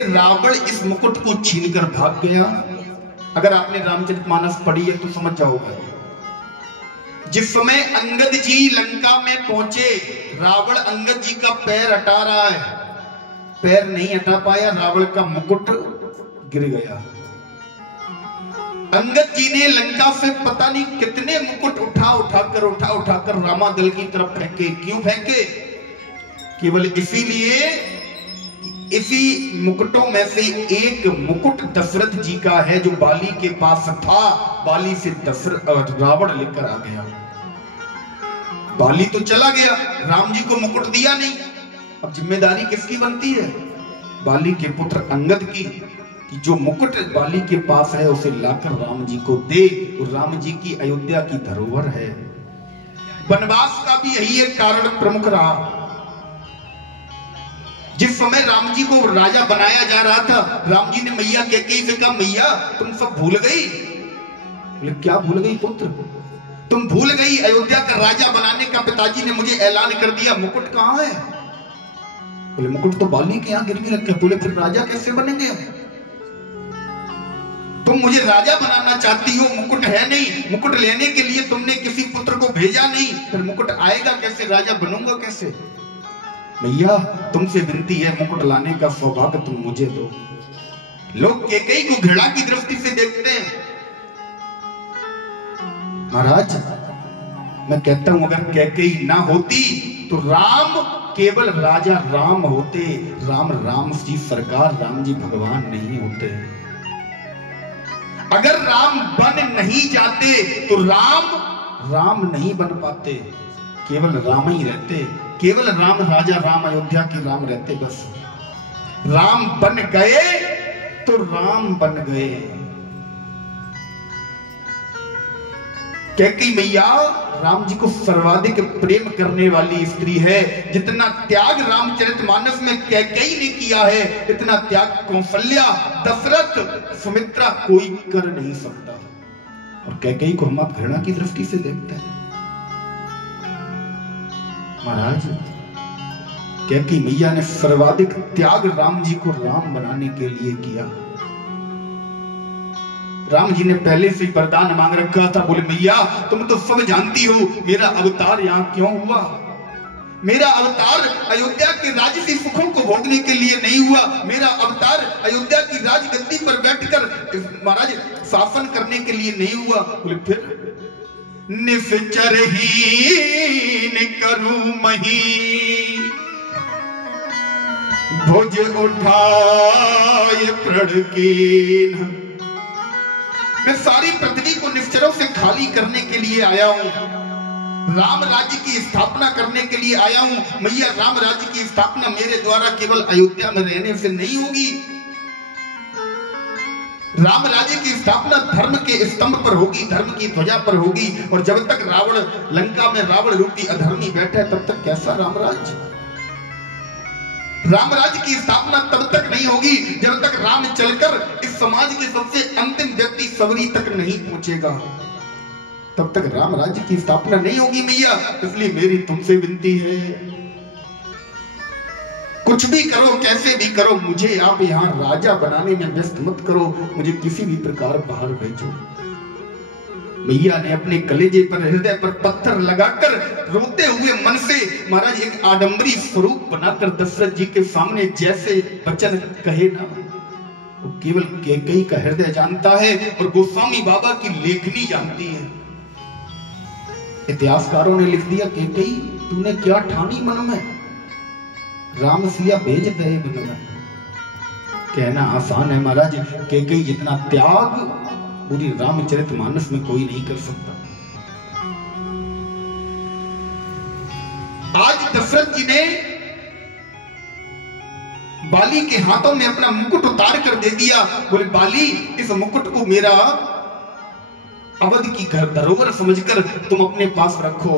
रावण इस मुकुट को छीनकर भाग गया। अगर आपने रामचरितमानस पढ़ी है तो समझ जाओगे। जिस समय अंगद जी लंका में पहुंचे, रावण अंगद जी का पैर हटा रहा है, पैर नहीं हटा पाया, रावण का मुकुट गिर गया। अंगद जी ने लंका से पता नहीं कितने मुकुट उठा उठाकर रामादल की तरफ फेंके। क्यों फेंके? केवल इसीलिए इसी मुकुटों में से एक मुकुट दशरथ जी का है जो बाली के पास था। बाली से रावण लेकर आ गया। बाली तो चला गया, राम जी को मुकुट दिया नहीं। अब जिम्मेदारी किसकी बनती है? बाली के पुत्र अंगद की, कि जो मुकुट बाली के पास है उसे लाकर राम जी को दे। और राम जी की अयोध्या की धरोहर है। वनवास का भी यही एक कारण प्रमुख रहा। जिस समय राम जी को राजा बनाया जा रहा था, राम जी ने मैया कैकेयी से कहा, मैया तुम सब भूल गई? बोले क्या भूल गई पुत्र? तुम भूल गई अयोध्या का राजा बनाने का पिताजी ने मुझे ऐलान कर दिया, मुकुट कहां है? बोले मुकुट तो बाली के यहां गिरवी रखे। बोले फिर राजा कैसे बनेंगे? तुम मुझे राजा बनाना चाहती हो, मुकुट है नहीं, मुकुट लेने के लिए तुमने किसी पुत्र को भेजा नहीं, फिर मुकुट आएगा कैसे? राजा बनूंगा कैसे? मैया तुमसे विनती है, मुकुट लाने का सौभाग्य तुम मुझे दो। लोग कैकेयी को घृणा की दृष्टि से देखते हैं। महाराज मैं कहता हूं, अगर कैकेयी ना होती तो राम केवल राजा राम होते। राम जी सरकार, राम जी भगवान नहीं होते। अगर राम बन नहीं जाते तो राम नहीं बन पाते, केवल राम ही रहते। केवल राम राजा, राम अयोध्या के राम रहते। बस राम बन गए तो राम बन गए। कैकेयी मैया राम जी को सर्वाधिक प्रेम करने वाली स्त्री है। जितना त्याग रामचरितमानस में कैकेयी ने किया है, इतना त्याग कौशल्या, दशरथ, सुमित्रा कोई कर नहीं सकता। और कैकेयी को हम आप घृणा की दृष्टि से देखते हैं। महाराज कैकेयी मैया ने सर्वाधिक त्याग राम जी को राम बनाने के लिए किया। राम जी ने पहले से वरदान मांग रखा था। बोले मैया तुम तो सब जानती हो मेरा अवतार यहाँ क्यों हुआ। मेरा अवतार अयोध्या के राजसी सुखों को भोगने के लिए नहीं हुआ। मेरा अवतार अयोध्या की राजगद्दी पर बैठकर महाराज शासन करने के लिए नहीं हुआ। बोले फिर? निश्चर हीन करूं मही, भुज उठाए प्रण कीन। मैं सारी पृथ्वी को निश्चरों से खाली करने के लिए आया हूं। राम राज्य की स्थापना करने के लिए आया हूं। मैया राम राज्य की स्थापना मेरे द्वारा केवल अयोध्या में रहने से नहीं होगी। राम राज्य की स्थापना धर्म के स्तंभ पर होगी, धर्म की ध्वजा पर होगी। और जब तक रावण लंका में रावण रूपी अधर्मी बैठा है, तब तक कैसा राम राज्य? राम राज्य की स्थापना तब तक नहीं होगी जब तक राम चलकर इस समाज के सबसे अंतिम व्यक्ति सबरी तक नहीं पहुंचेगा। तब तक राम राज्य की स्थापना नहीं होगी मैया। इसलिए मेरी तुमसे विनती है, कुछ भी करो, कैसे भी करो, मुझे आप यहाँ राजा बनाने में व्यस्त मत करो। मुझे किसी भी प्रकार बाहर भेजो। मैया ने अपने कलेजे पर, हृदय पर पत्थर लगाकर रोते हुए मन से महाराज एक आडंबरी स्वरूप बनाकर दशरथ जी के सामने जैसे वचन कहे ना, वो केवल कैकेयी का हृदय जानता है और गोस्वामी बाबा की लेखनी जानती है। इतिहासकारों ने लिख दिया, कैकेयी तूने क्या ठानी मन में, राम सिया भेज दे बिन में। कहना आसान है महाराज, कैकेयी जितना त्याग पूरी रामचरितमानस में कोई नहीं कर सकता। आज दशरथ जी ने बाली के हाथों में अपना मुकुट उतार कर दे दिया। बोले बाली इस मुकुट को मेरा अवध की घर धरोहर समझकर तुम अपने पास रखो।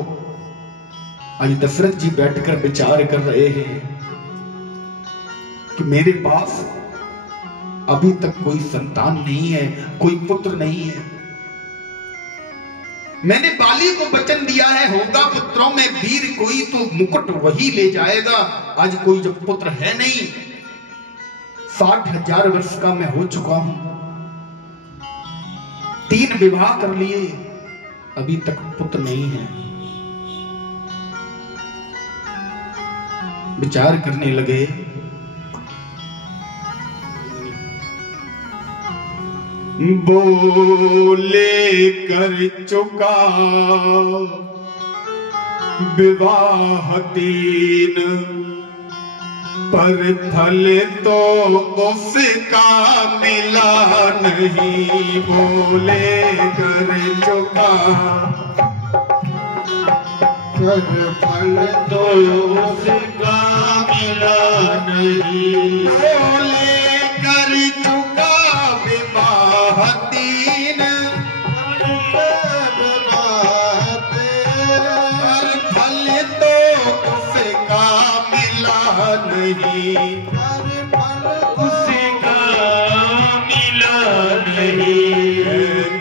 आज दशरथ जी बैठकर विचार कर रहे हैं कि मेरे पास अभी तक कोई संतान नहीं है, कोई पुत्र नहीं है। मैंने बाली को वचन दिया है, होगा पुत्रों में वीर कोई तो मुकुट वही ले जाएगा। आज कोई जब पुत्र है नहीं, 60,000 वर्ष का मैं हो चुका हूं, 3 विवाह कर लिए, अभी तक पुत्र नहीं है। विचार करने लगे, बोले कर चुका विवाह 3, पर फल तो उसका मिला नहीं। बोले कर चुका पर फल तो उसका मिला नहीं। बोले कर चुका विवाह 3, पर फल तो उसका मिला नहीं। उसका मिला नहीं।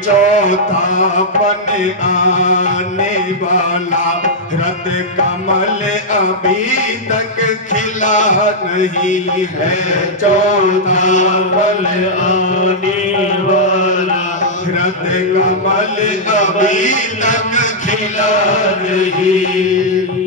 चौथा पन आने वाला रत कमल अभी तक खिला नहीं है। चौथा पन आने वाला रत कमल अभी तक खिला नहीं।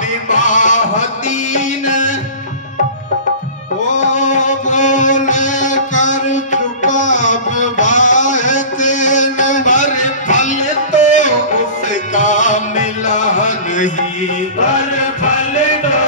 विवाह 3, ओ बोले कर चुका विवाह 3, पर फल तो उसका मिला नहीं। पर फल तो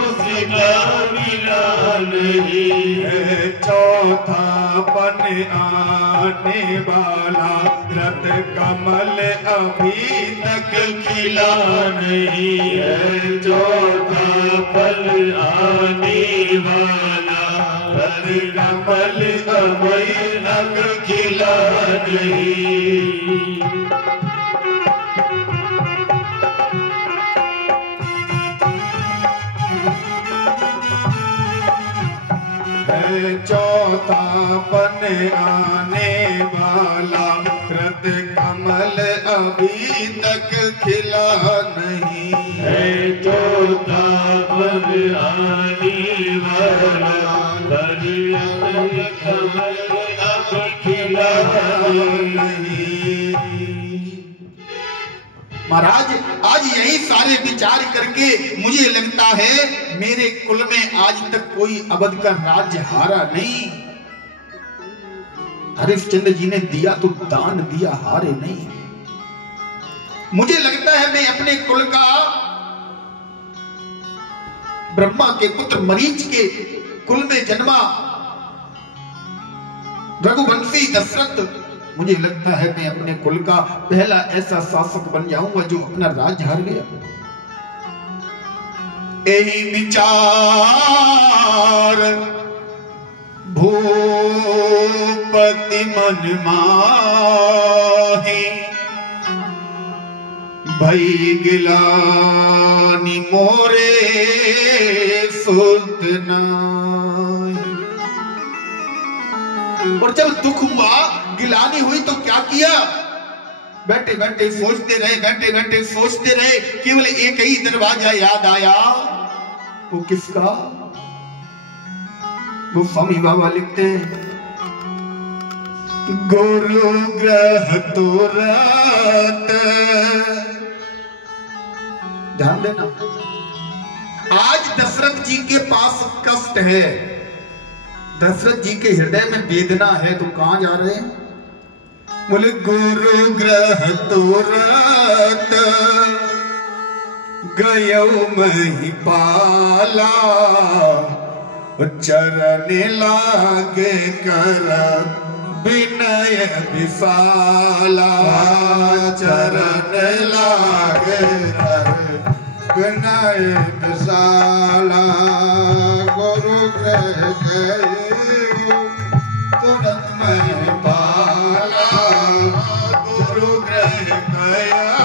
उसका मिला नहीं। चौथा पन आने वाला रत कमल अभी तक खिला नहीं है। चौथा पल आने वाला रत कमल अभी तक खिला नहीं। चौथा पन आने वाला रत कमल अभी तक खिला नहीं है। चौथा पन आने वाला रत कमल अभी खिला नहीं। महाराज आज यही सारे विचार करके मुझे लगता है मेरे कुल में आज तक कोई अवध का राज्य हारा नहीं। हरिश्चंद्र जी ने दिया तो दान दिया, हारे नहीं। मुझे लगता है मैं अपने कुल का ब्रह्मा के पुत्र मरीच के कुल में जन्मा रघुवंशी दशरथ, मुझे लगता है मैं अपने कुल का पहला ऐसा शासक बन जाऊंगा जो अपना राज्य हार गया। यही विचार भूपति मन माही, भई गिलानी मोरे सुध नाहि। और जब दुख हुआ, गिलानी हुई तो क्या किया? बैठे बैठे सोचते रहे, बैठे बैठे सोचते रहे। केवल एक ही दरवाजा याद आया, वो किसका? वो स्वामी बाबा लिखते हैं, गुरु ग्रह तुरत। ध्यान देना, आज दशरथ जी के पास कष्ट है, दशरथ जी के हृदय में वेदना है, तो कहां जा रहे हैं? बोले गुरु ग्रह तुरत गयो महिपाला, चरण लागे कर विनय विशाला। चरण लागे कर विनय विशाला। गुरु ग्रह गए तुरंत मैं पाला, गुरु ग्रह गया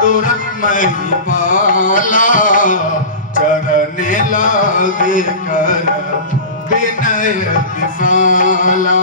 तुरंत मैं पाला, चरण लागे कर विनय विशाला।